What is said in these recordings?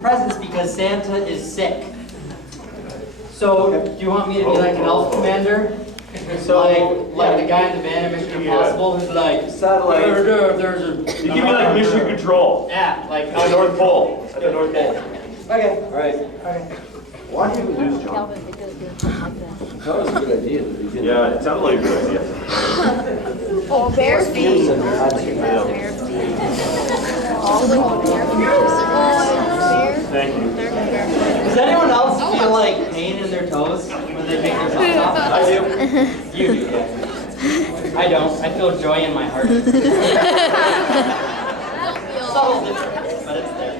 presents because Santa is sick. So, do you want me to be like an elf commander? So, like the guy in the van in Mission Impossible who's like, satellite. There's a... You give me like mission control. Yeah, like... At the North Pole. At the North Pole. Okay. All right. Okay. Why do you do this, John? That was a good idea at the beginning. Yeah, it sounded like a good idea. Oh, bare feet. Thank you. Does anyone else feel like pain in their toes when they take their socks off? I do. You do, yeah. I don't. I feel joy in my heart. Subtle difference, but it's there.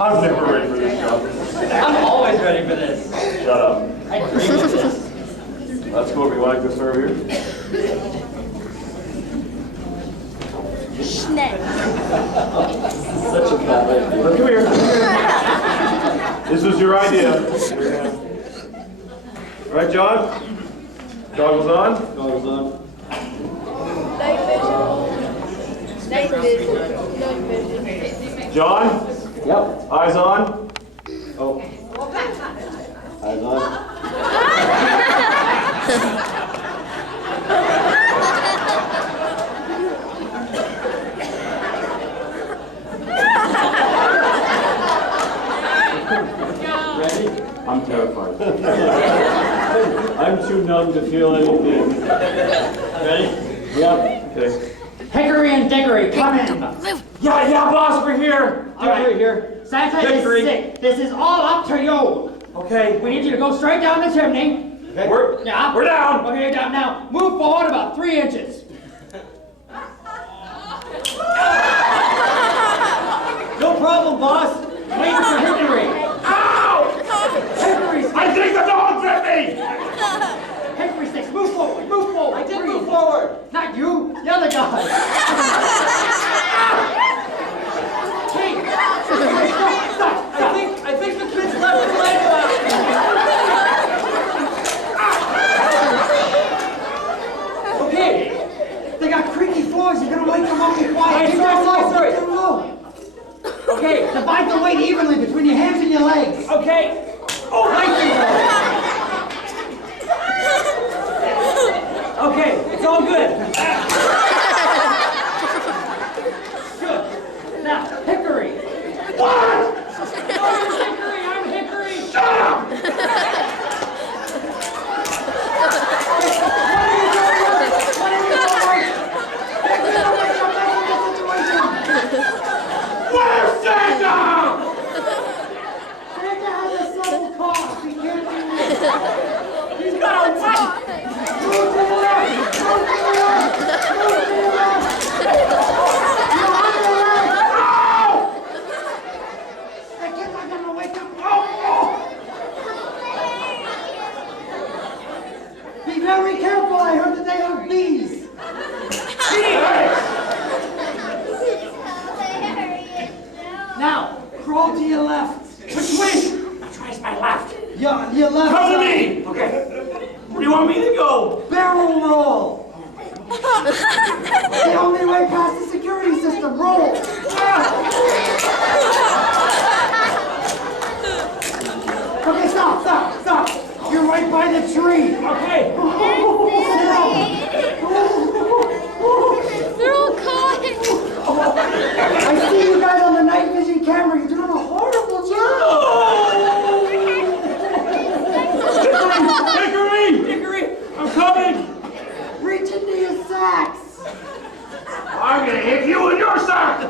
I'm never ready for this job. I'm always ready for this. Shut up. I dream of this. That's cool. We want to go serve here? Schneck. Such a bad idea. Well, come here. This was your idea. All right, John? Goggles on? Goggles on. Night vision. Night vision. John? Yep. Eyes on? Oh. Eyes on. Ready? I'm terrified. I'm too numb to feel anything. Ready? Yep. Okay. Hickory and dickory, come in. Yeah, boss, we're here. All right, Dickory here. Santa Hickory. is sick. This is all up to you. Okay. We need you to go straight down the chimney. Okay. We're down. Okay, you're down now. Move forward about 3 inches. No problem, boss. Wait for Hickory. Ow! Hickory sticks. I think the dog bit me. Hickory sticks. Move forward. Move forward. I did Breathe. move forward. Not you. The other guy. Hey. Stop. I think the kids left the leg out. Okay. They got creaky floors. You're gonna wake them up and quiet. Sorry. Okay, divide the weight evenly between your hands and your legs. Okay. Oh, nice and okay, it's all good. Good. Now, Hickory. What? No, you're Hickory. I'm Hickory. Shut up! Where's Santa? Santa has a subtle cough. He can't do this. He's got a what? Move to the left. Move to the left. Move to the left. You're on the left. Ow! The kids are gonna wake up. Be very careful. I heard that they have bees. Now, crawl to your left. Which way? Tries my left. Your left Come to side. me. Okay. Where do you want me to go? Barrel roll. The only way past the security system. Roll. Okay, stop. You're right by the tree. Okay. Sit down. They're all caught. I see you guys on the night vision camera. You're doing a horrible job. Hickory! I'm coming! Reach into your sacks. I'm gonna hit you in your sock!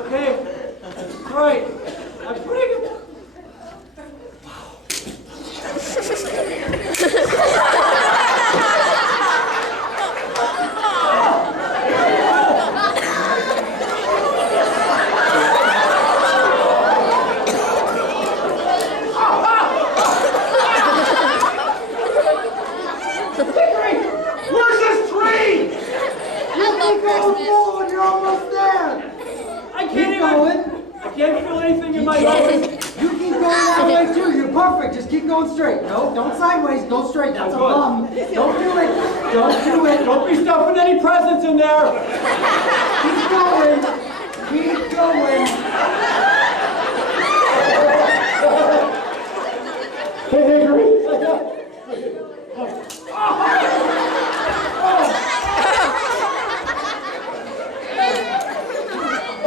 Okay. All right. I'm pretty good. Where's this tree? You keep going forward. You're almost there. I can't feel anything in my nose. You keep going that way too. You're perfect. Just keep going straight. No, don't sideways. Go straight. That's a bum. Don't do it. Don't do it. Don't be stuffing any presents in there. Keep going. Keep going. Hey, Hickory.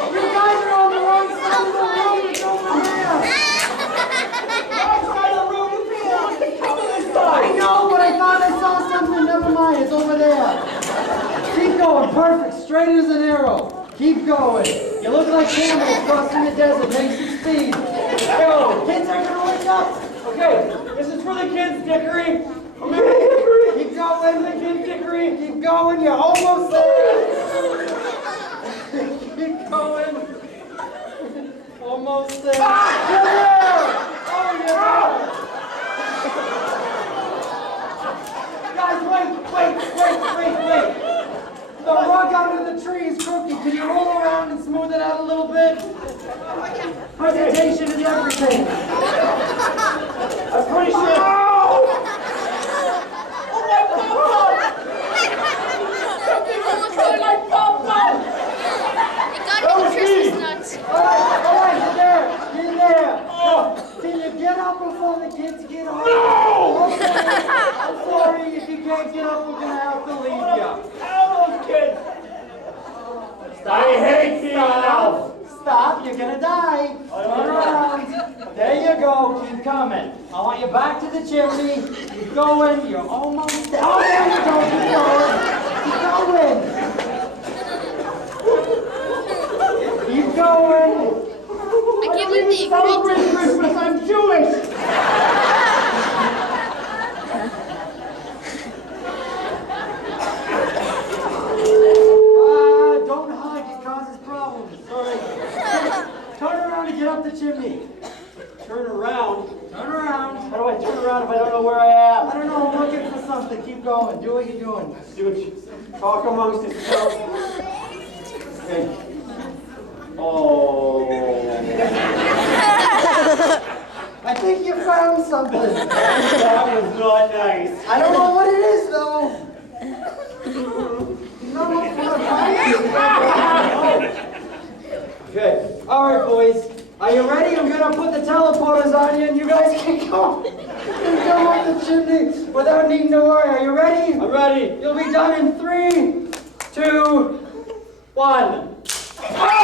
You guys are on the wrong side of the room. It's over there. Wrong side of the room. I know, but I thought I saw something. Never mind. It's over there. Keep going. Perfect. Straight as an arrow. Keep going. You look like camels crossing the desert. Make some speed. Go. Kids are gonna wake up. Okay, this is for the kids, Dickory. Okay, Hickory. Keep going. The kids, Dickory. Keep going. You're almost there. Keep going. Almost there. You're there. Oh, yeah. Guys, wait. The rug under the tree is crooked. Can you roll around and smooth it out a little bit? Presentation is everything. I'm pretty sure. Alright, you're there. Can you get up before the kids get up? No! Okay. I'm sorry, if you can't get up, we're gonna have to leave you. How those kids? I hate being an elf. Stop, you're gonna die. Turn around. There you go, keep coming. I want you back to the chimney. Keep going, you're almost there. Oh, there you go, keep going. Keep going. I can't believe the Celebrate ingredients. Christmas, I'm Jewish. Don't hug, it causes problems. Sorry. Turn around and get up the chimney. Turn around. Turn around. How do I turn around if I don't know where I am? I don't know, I'm looking for something. Keep going. Do what you're doing. Dude, talk amongst yourselves. Okay. Oh. I think you found something. That was not nice. I don't know what it is, though. No, good. All right, boys. Are you ready? I'm going to put the teleporters on you, and you guys can go. You can go up the chimney without needing to worry. Are you ready? I'm ready. You'll be done in 3, 2, 1. Oh!